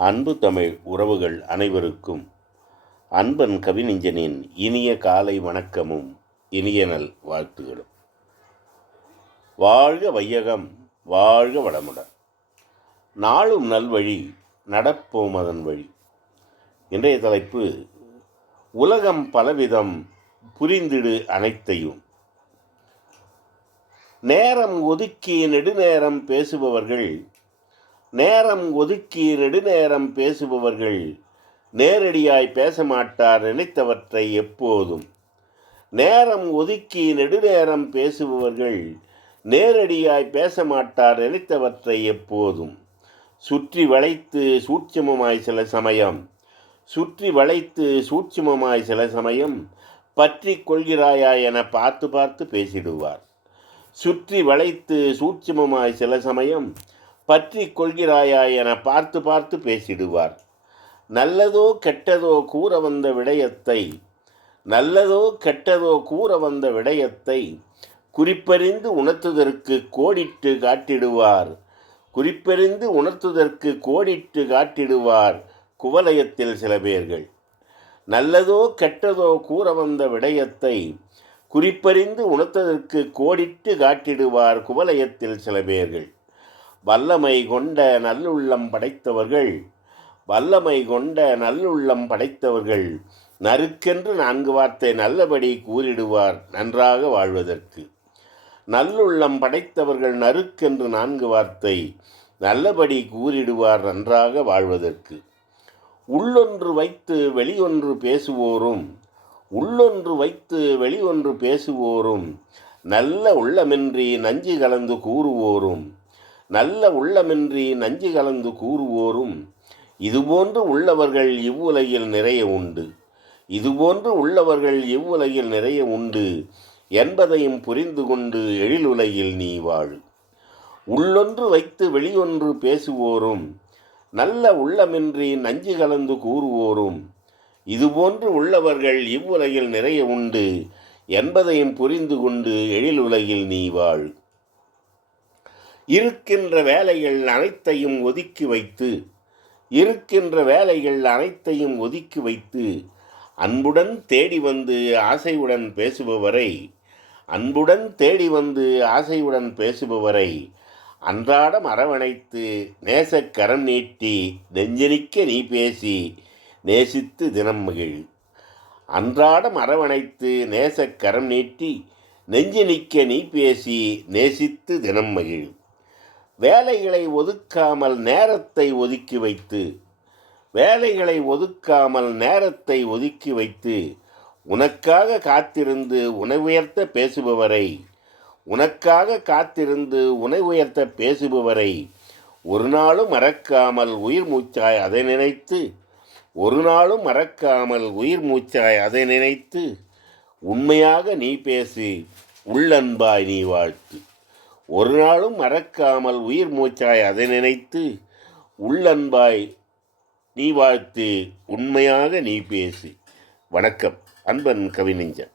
அன்பு தமிழ் உறவுகள் அனைவருக்கும் அன்பன் கவிநெஞ்சனின் இனிய காலை வணக்கமும் இனிய நல் வாழ்த்துகளும். வாழ்க வையகம் வாழ்க வளமுடன். நாளும் நல்வழி நடப்போம் அதன் வழி. இன்றைய தலைப்பு உலகம் பலவிதம் புரிந்திடு அனைத்தையும். நேரம் ஒதுக்கி நெடுநேரம் பேசுபவர்கள் நேரம் ஒதுக்கி நெடுநேரம் பேசுபவர்கள். நேரடியாய் பேச மாட்டார் நினைத்தவற்றை எப்போதும். நேரம் ஒதுக்கி நெடுநேரம் பேசுபவர்கள். நேரடியாய் பேச மாட்டார் நினைத்தவற்றை எப்போதும். சுற்றி வளைத்து சூட்சமமாய் சில சமயம். சுற்றி வளைத்து சூட்சமமாய் சில சமயம் பற்றி கொள்கிறாயா என பார்த்து பார்த்து பேசிடுவார். சுற்றி வளைத்து சூட்சமமாய் சில சமயம் பற்றி கொள்கிறாயா என பார்த்து பார்த்து பேசிடுவார். நல்லதோ கெட்டதோ கூற வந்த விடயத்தை நல்லதோ கெட்டதோ கூற வந்த விடயத்தை குறிப்பறிந்து உணர்த்துதற்கு கோடிட்டு காட்டிடுவார். குறிப்பறிந்து உணர்த்துதற்கு கோடிட்டு காட்டிடுவார் குவலயத்தில் சில பேர்கள். நல்லதோ கெட்டதோ கூற வந்த விடயத்தை குறிப்பறிந்து உணர்த்ததற்கு கோடிட்டு காட்டிடுவார் குவலயத்தில் சில பேர்கள். வல்லமை கொண்ட நல்லுள்ளம் படைத்தவர்கள். வல்லமை கொண்ட நல்லுள்ளம் படைத்தவர்கள். நறுக்கென்று நான்கு வார்த்தை நல்லபடி கூறிடுவார் நன்றாக வாழ்வதற்கு. நல்லுள்ளம் படைத்தவர்கள் நறுக்கென்று நான்கு வார்த்தை நல்லபடி கூறிடுவார் நன்றாக வாழ்வதற்கு. உள்ளொன்று வைத்து வெளியொன்று பேசுவோரும். உள்ளொன்று வைத்து வெளியொன்று பேசுவோரும். நல்ல உள்ளமின்றி நஞ்சு கலந்து கூறுவோரும். நல்ல உள்ளமின்றி நஞ்சு கலந்து கூறுவோரும். இதுபோன்று உள்ளவர்கள் இவ்வுலகில் நிறைய உண்டு. இதுபோன்று உள்ளவர்கள் இவ்வுலகில் நிறைய உண்டு என்பதையும் புரிந்து கொண்டு எழிலுலகில் நீ வாழு. உள்ளொன்று வைத்து வெளியொன்று பேசுவோரும். நல்ல உள்ளமின்றி நஞ்சு கலந்து கூறுவோரும். இதுபோன்று உள்ளவர்கள் இவ்வுலகில் நிறைய உண்டு என்பதையும் புரிந்து கொண்டு எழிலுலகில் நீ வாழ். இருக்கின்ற வேலைகள் அனைத்தையும் ஒதுக்கி வைத்து இருக்கின்ற வேலைகள் அனைத்தையும் ஒதுக்கி வைத்து அன்புடன் தேடி வந்து ஆசையுடன் பேசுபவரை அன்புடன் தேடி வந்து ஆசையுடன் பேசுபவரை அன்றாடம் அரவணைத்து நேசக்கரம் நீட்டி நெஞ்சனிக்க நீ பேசி நேசித்து தினம் மகிழ். அன்றாடம் அரவணைத்து நேசக்கரம் நீட்டி நெஞ்சு நிற்க நீ பேசி நேசித்து தினம் மகிழ். வேலைகளை ஒதுக்காமல் நேரத்தை ஒதுக்கி வைத்து வேலைகளை ஒதுக்காமல் நேரத்தை ஒதுக்கி வைத்து உனக்காக காத்திருந்து உணவுயர்த்த பேசுபவரை உனக்காக காத்திருந்து உணவு உயர்த்த பேசுபவரை ஒரு நாளும் மறக்காமல் உயிர் மூச்சாய் அதை நினைத்து ஒரு நாளும் மறக்காமல் உயிர் மூச்சாய் அதை நினைத்து உண்மையாக நீ பேசு உள்ளன்பாய் நீ வாழ்த்து. ஒரு நாளும் மறக்காமல் உயிர் மூச்சாய் அதை நினைத்து உள்ளன்பாய் நீ வாழ்த்து உண்மையாக நீ பேசு. வணக்கம் அன்பன் கவிநெஞ்சன்.